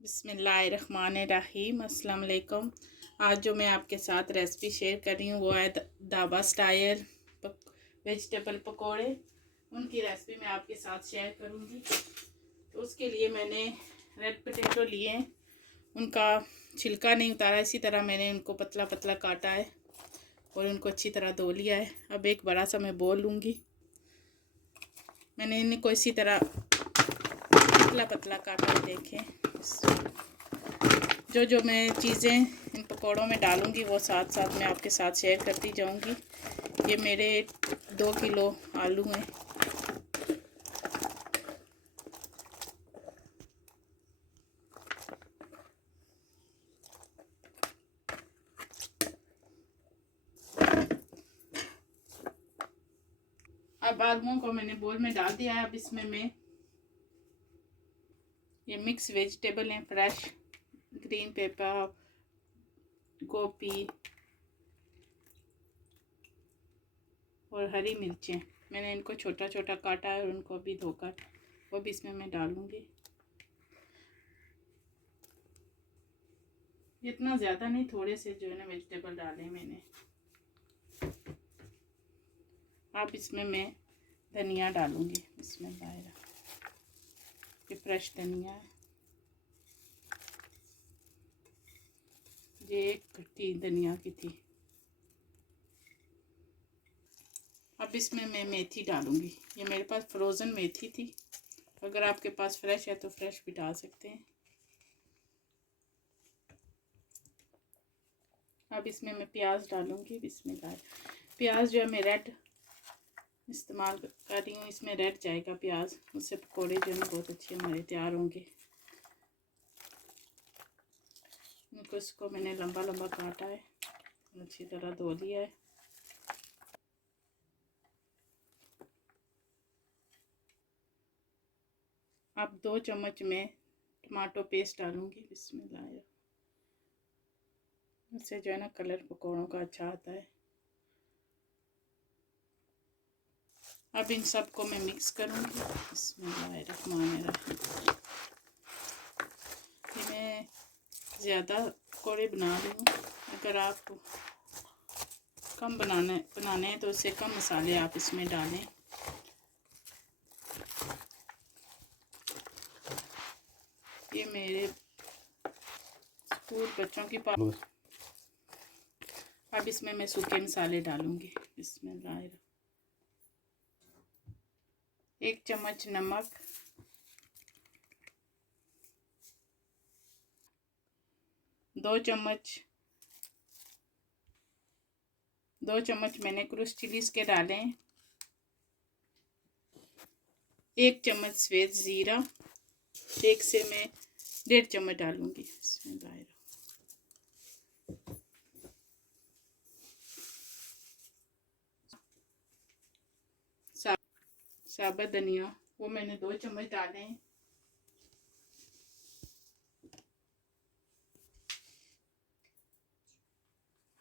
बिस्मिल्लाहिर्रहमानिर्रहीम। अस्सलाम वालेकुम। आज जो मैं आपके साथ रेसिपी शेयर कर रही हूँ वो है ढाबा स्टाइल वेजिटेबल पकोड़े। उनकी रेसिपी मैं आपके साथ शेयर करूँगी। तो उसके लिए मैंने रेड पोटैटो लिए हैं, उनका छिलका नहीं उतारा, इसी तरह मैंने उनको पतला पतला काटा है और उनको अच्छी तरह धो लिया है। अब एक बड़ा सा मैं बोल लूँगी। मैंने इनको इसी तरह पतला पतला काटा है, देखें। जो मैं चीज़ें इन पकौड़ों में डालूँगी वो साथ साथ मैं आपके साथ शेयर करती जाऊँगी। ये मेरे 2 किलो आलू हैं। अब आलूओं को मैंने बोल में डाल दिया है। अब इसमें मैं ये मिक्स वेजिटेबल हैं, फ्रेश ग्रीन पेपर, गोभी और हरी मिर्चें, मैंने इनको छोटा छोटा काटा है और उनको भी धोकर वो भी इसमें मैं डालूँगी। इतना ज़्यादा नहीं, थोड़े से जो है ना वेजिटेबल डाले मैंने। अब इसमें मैं धनिया डालूँगी। इसमें ये फ्रेश धनिया है, ये एक कट्टी धनिया की थी। अब इसमें मैं मेथी डालूँगी। ये मेरे पास फ्रोज़न मेथी थी, अगर आपके पास फ्रेश है तो फ्रेश भी डाल सकते हैं। अब इसमें मैं प्याज डालूँगी। बिस्मिल्लाह। प्याज जो है मैं रेड इस्तेमाल कर रही हूँ, इसमें रेड जाएगा प्याज, उससे पकौड़े जो है ना बहुत अच्छे हमारे तैयार होंगे। इसको मैंने लंबा लंबा काटा है, अच्छी तरह धो लिया है। अब 2 चम्मच में टमाटो पेस्ट डालूँगी। बिस्मिल्लाह। इससे जो है ना कलर पकौड़ों का अच्छा आता है। अब इन सब को मैं मिक्स करूँगी। बिस्मिल्लाहिर्रहमानिर्रहीम। मैं ज़्यादा पकौड़े बना रही हूँ, अगर आप कम बनाने हैं तो उससे कम मसाले आप इसमें डालें। ये मेरे स्कूल बच्चों की अब इसमें मैं सूखे मसाले डालूँगी। बिस्मिल्लाह। 1 चम्मच नमक, 2 चम्मच मैंने क्रूस चिलीज के डाले हैं, 1 चम्मच सफ़ेद ज़ीरा, एक से मैं 1.5 चम्मच डालूँगी। साबुत धनिया वो मैंने 2 चम्मच डाले हैं।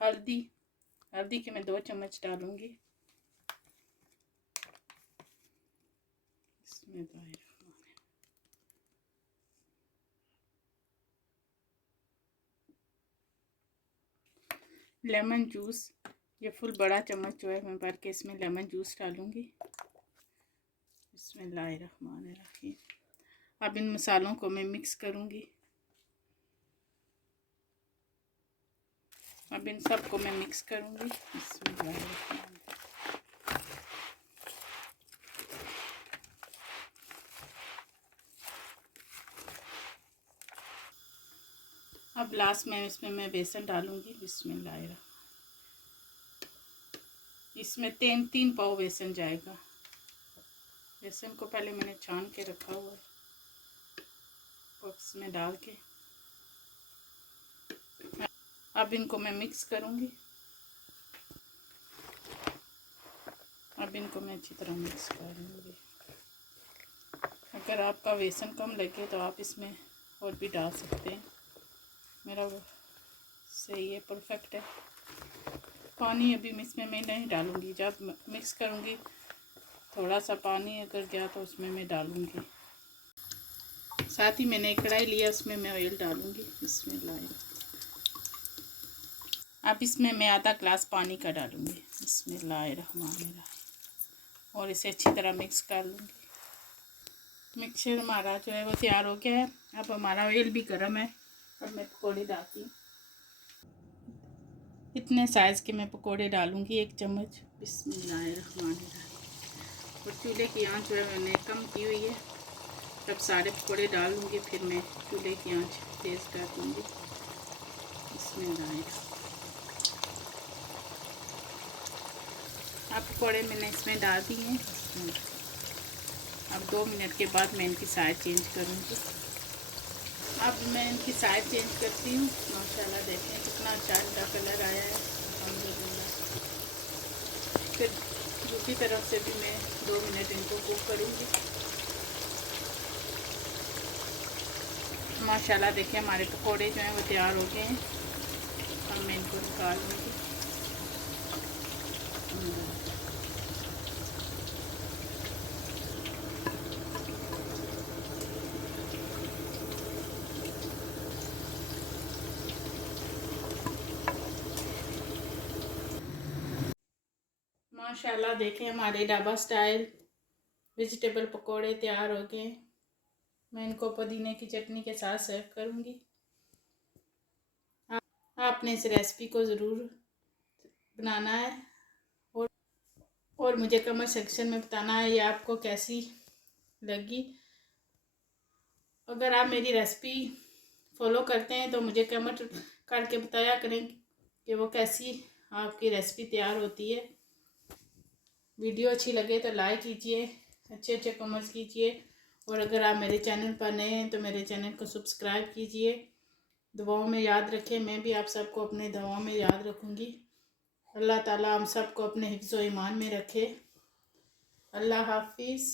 हल्दी के मैं 2 चम्मच डालूँगी। लेमन जूस, ये फुल बड़ा चम्मच जो है मैं भर के इसमें लेमन जूस डालूँगी। बिस्मिल्लाहिर्रहमानिर्रहीम। अब इन मसालों को मैं मिक्स करूँगी। अब इन सब को मैं मिक्स करूँगी। बिस्मिल्लाहिर्रहमानिर्रहीम। अब लास्ट में इसमें मैं बेसन डालूँगी। बिस्मिल्लाहिर्रहमानिर्रहीम। इसमें 3 पाव बेसन जाएगा। बेसन को पहले मैंने छान के रखा हुआ है, बॉक्स में डाल के। अब इनको मैं मिक्स करूँगी। अब इनको मैं अच्छी तरह मिक्स कर लूँगी। अगर आपका बेसन कम लगे तो आप इसमें और भी डाल सकते हैं। मेरा सही है, परफेक्ट है। पानी अभी इसमें मैं नहीं डालूँगी, जब मिक्स करूँगी थोड़ा सा पानी अगर गया तो उसमें मैं डालूँगी। साथ ही मैंने एक कढ़ाई लिया, उसमें मैं ऑयल डालूँगी। बिस्मिल्लाह। अब इसमें मैं आधा ग्लास पानी का डालूँगी। बिस्मिल्लाहिर्रहमानिर्रहीम। और इसे अच्छी तरह मिक्स कर लूँगी। मिक्सचर हमारा जो है वो तैयार हो गया है। अब हमारा ऑयल भी गर्म है। अब मैं पकौड़े डालती हूँ। इतने साइज़ के मैं पकौड़े डालूँगी, 1 चम्मच। बिस्मिल्लाहिर्रहमानिर्रहीम। और चूल्हे की आंच जो है मैंने कम की हुई है। जब सारे पकौड़े डाल लूँगी फिर मैं चूल्हे की आंच तेज़ कर दूँगी। बिस्मिल्लाहिर्रहमानिर्रहीम। अब पकौड़े मैंने इसमें डाल दिए हैं। अब 2 मिनट के बाद मैं इनकी साइड चेंज करूँगी। अब मैं इनकी साइड चेंज करती हूँ। माशाल्लाह देखें कितना अच्छा इनका कलर आया है, अल्हम्दुलिल्लाह। फिर दूसरी तरफ से भी मैं 2 मिनट इनको कुक करूँगी। माशाल्लाह देखें हमारे पकोड़े जो हैं वो तैयार हो गए हैं। अब मैं इनको निकाल लूँगी। माशाल्लाह देखें हमारे ढाबा स्टाइल वेजिटेबल पकोड़े तैयार हो गए। मैं इनको पुदीने की चटनी के साथ सर्व करूँगी। आपने इस रेसिपी को ज़रूर बनाना है और मुझे कमेंट सेक्शन में बताना है ये आपको कैसी लगी। अगर आप मेरी रेसिपी फॉलो करते हैं तो मुझे कमेंट करके बताया करें कि वो कैसी आपकी रेसिपी तैयार होती है। वीडियो अच्छी लगे तो लाइक कीजिए, अच्छे कमेंट्स कीजिए। और अगर आप मेरे चैनल पर नए हैं तो मेरे चैनल को सब्सक्राइब कीजिए। दुआओं में याद रखें, मैं भी आप सबको अपने दुआओं में याद रखूँगी। अल्लाह ताला हम सबको अपने हिफ्ज़ व ईमान में रखे। अल्लाह हाफिज़।